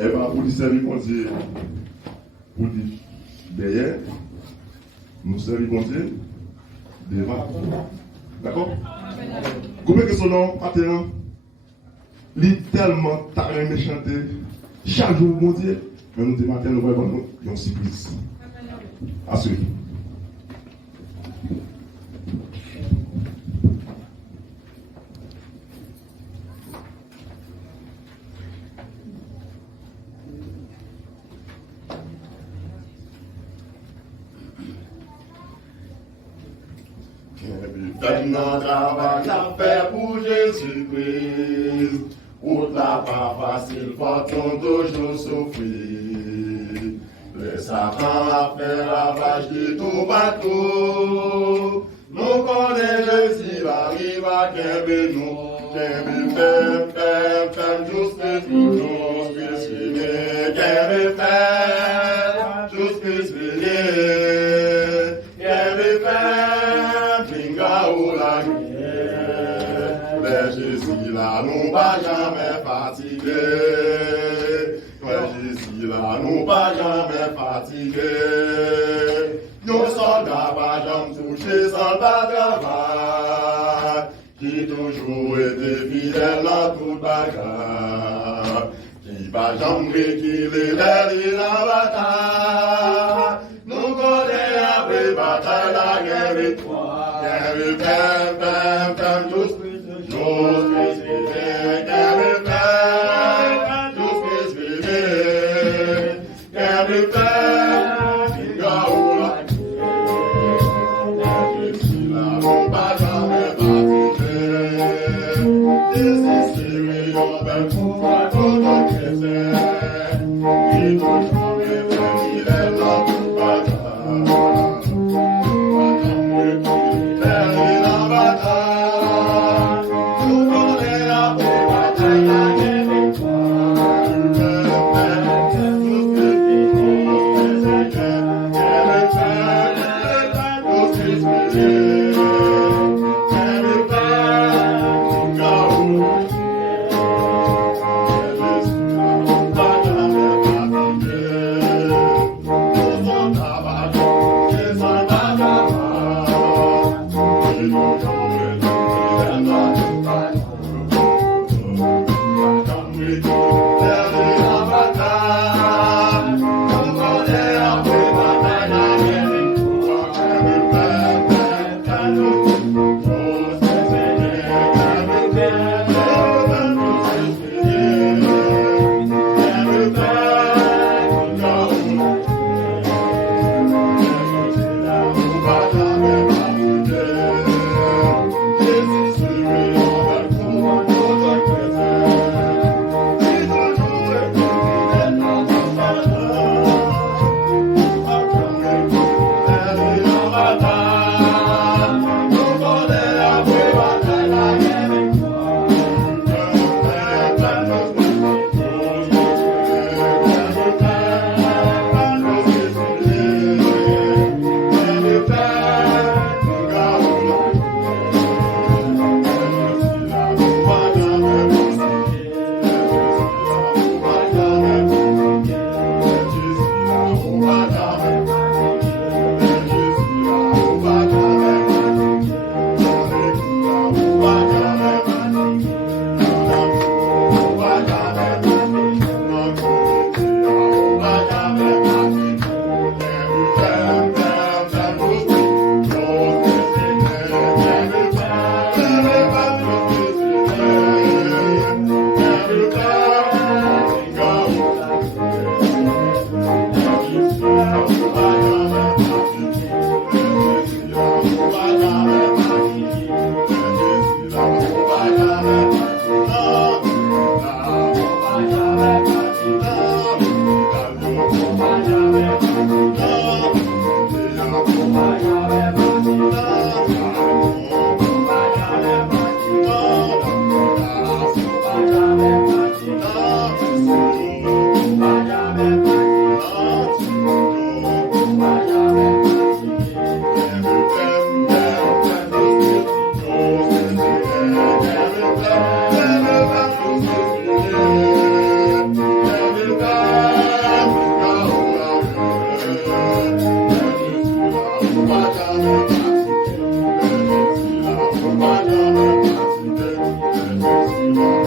Et bien, pour lui servir, mon Dieu, pour lui derrière, nous servir, mon Dieu, devant. D'accord? Combien que son nom, maintenant, il est tellement taré méchanté, chaque jour, mon Dieu, mais nous, des matins, nous voyons une surprise. À suivre. Notre travail à faire pour Jésus-Christ, où la pas facile, faut-on toujours souffrir. Le Satan a fait ravage de tout bateau. Nous connaissons Jésus, arrive à Kembe nous. Kembe femme, justice, Kembe femme, justice, Kembe femme, Kinga ou la guerre. Mais Jésus là, nous pas jamais fatigué. Jésus là, nous pas jamais fatigué. Nous soldats pas jamais touchés sans pas travail. Qui toujours été fidèle dans toute bagarre. Qui pas jamais reculer les la bataille. Nous connaissons après bataille la guerre victoire. Guerre femme, tous Christ vivait. Guerre femme, tous Christ vivait. Guerre femme, qui gagne la guerre. Jésus là, nous pas jamais fatigué. Jésus c'est on va pouvoir tout encaisser. Qui toujours est fidèle dans toute bagarre.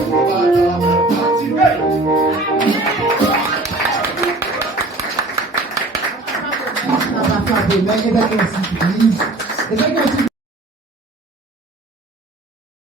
Mwen gen dek yon si please.